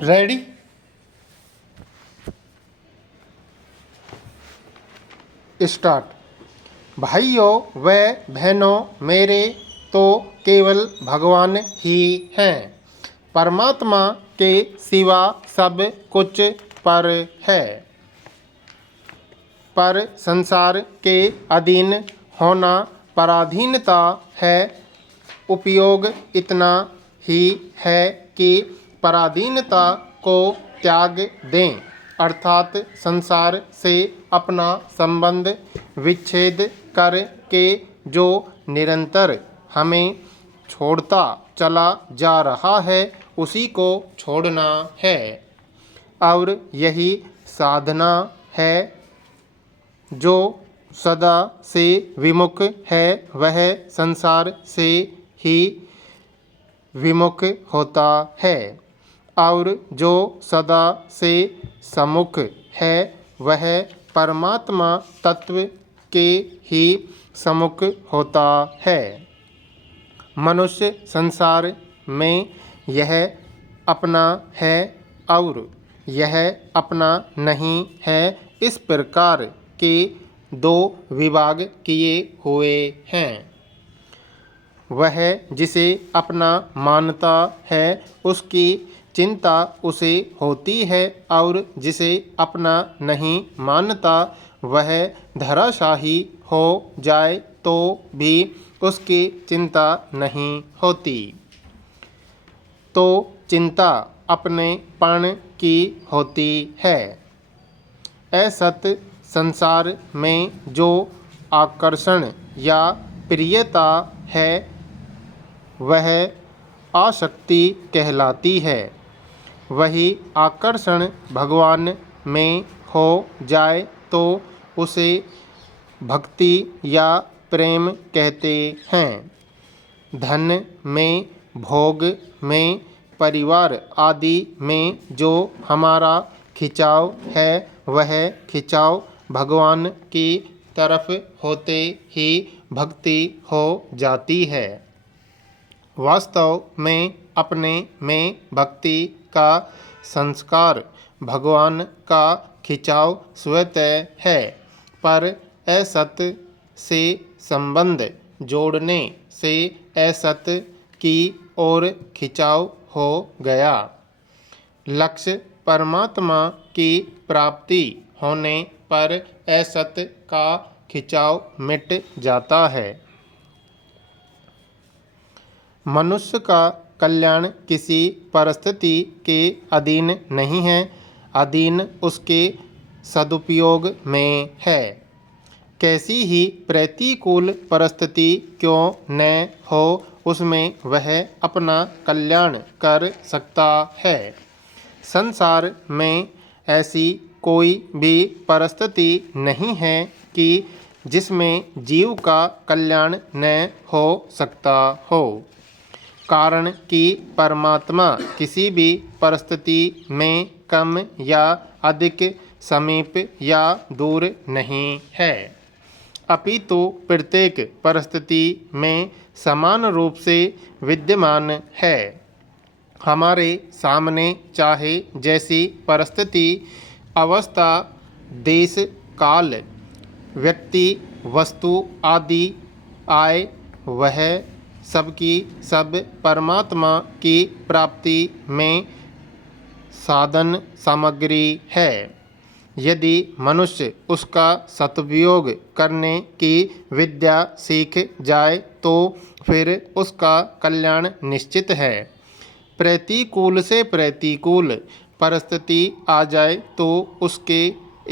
Ready. Start. भाइयों व बहनों, मेरे तो केवल भगवान ही हैं। परमात्मा के सिवा सब कुछ पर है। पर संसार के अधीन होना पराधीनता है। उपयोग इतना ही है कि पराधीनता को त्याग दें, अर्थात संसार से अपना संबंध विच्छेद करके जो निरंतर हमें छोड़ता चला जा रहा है उसी को छोड़ना है। और यही साधना है। जो सदा से विमुख है वह संसार से ही विमुख होता है, और जो सदा से सम्मुख है वह परमात्मा तत्व के ही सम्मुख होता है। मनुष्य संसार में यह अपना है और यह अपना नहीं है, इस प्रकार के दो विभाग किए हुए हैं। वह जिसे अपना मानता है उसकी चिंता उसे होती है, और जिसे अपना नहीं मानता वह धराशायी हो जाए तो भी उसकी चिंता नहीं होती। तो चिंता अपनेपन की होती है। असत संसार में जो आकर्षण या प्रियता है वह आसक्ति कहलाती है। वही आकर्षण भगवान में हो जाए तो उसे भक्ति या प्रेम कहते हैं। धन में, भोग में, परिवार आदि में जो हमारा खिंचाव है वह खिंचाव भगवान की तरफ होते ही भक्ति हो जाती है। वास्तव में अपने में भक्ति का संस्कार भगवान का खिंचाव स्वतः है, पर असत से संबंध जोड़ने से असत की ओर खिंचाव हो गया। लक्ष्य परमात्मा की प्राप्ति होने पर असत का खिंचाव मिट जाता है। मनुष्य का कल्याण किसी परिस्थिति के अधीन नहीं है, अधीन उसके सदुपयोग में है। कैसी ही प्रतिकूल परिस्थिति क्यों न हो, उसमें वह अपना कल्याण कर सकता है। संसार में ऐसी कोई भी परिस्थिति नहीं है कि जिसमें जीव का कल्याण न हो सकता हो, कारण कि परमात्मा किसी भी परिस्थिति में कम या अधिक, समीप या दूर नहीं है, अपितु प्रत्येक परिस्थिति में समान रूप से विद्यमान है। हमारे सामने चाहे जैसी परिस्थिति, अवस्था, देश, काल, व्यक्ति, वस्तु आदि आए, वह सबकी सब परमात्मा की प्राप्ति में साधन सामग्री है। यदि मनुष्य उसका सदुपयोग करने की विद्या सीख जाए तो फिर उसका कल्याण निश्चित है। प्रतिकूल से प्रतिकूल परिस्थिति आ जाए तो उसके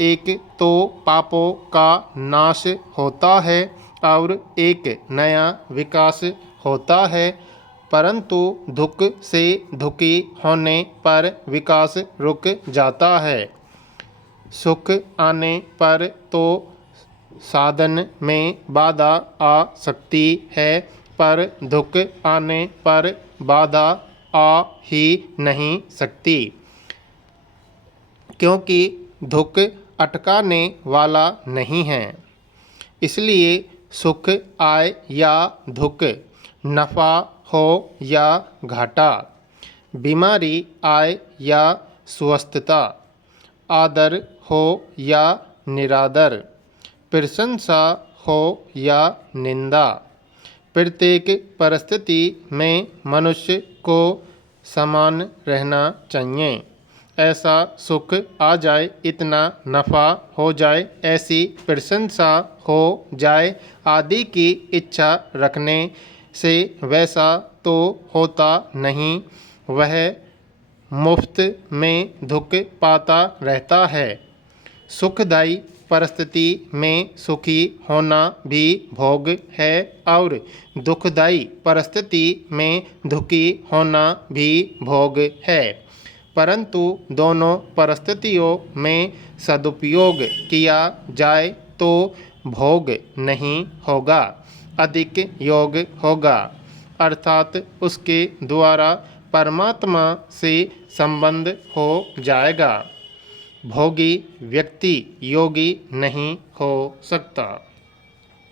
एक तो पापों का नाश होता है और एक नया विकास होता है, परंतु दुख से दुखी होने पर विकास रुक जाता है। सुख आने पर तो साधन में बाधा आ सकती है, पर दुख आने पर बाधा आ ही नहीं सकती, क्योंकि दुख अटकाने वाला नहीं है। इसलिए सुख आए या दुख, नफ़ा हो या घाटा, बीमारी आए या स्वस्थता, आदर हो या निरादर, प्रशंसा हो या निंदा, प्रत्येक परिस्थिति में मनुष्य को समान रहना चाहिए। ऐसा सुख आ जाए, इतना नफ़ा हो जाए, ऐसी प्रशंसा हो जाए आदि की इच्छा रखने से वैसा तो होता नहीं, वह मुफ्त में दुख पाता रहता है। सुखदायी परिस्थिति में सुखी होना भी भोग है और दुखदायी परिस्थिति में दुखी होना भी भोग है, परंतु दोनों परिस्थितियों में सदुपयोग किया जाए तो भोग नहीं होगा, अधिक योग होगा, अर्थात उसके द्वारा परमात्मा से संबंध हो जाएगा। भोगी व्यक्ति योगी नहीं हो सकता।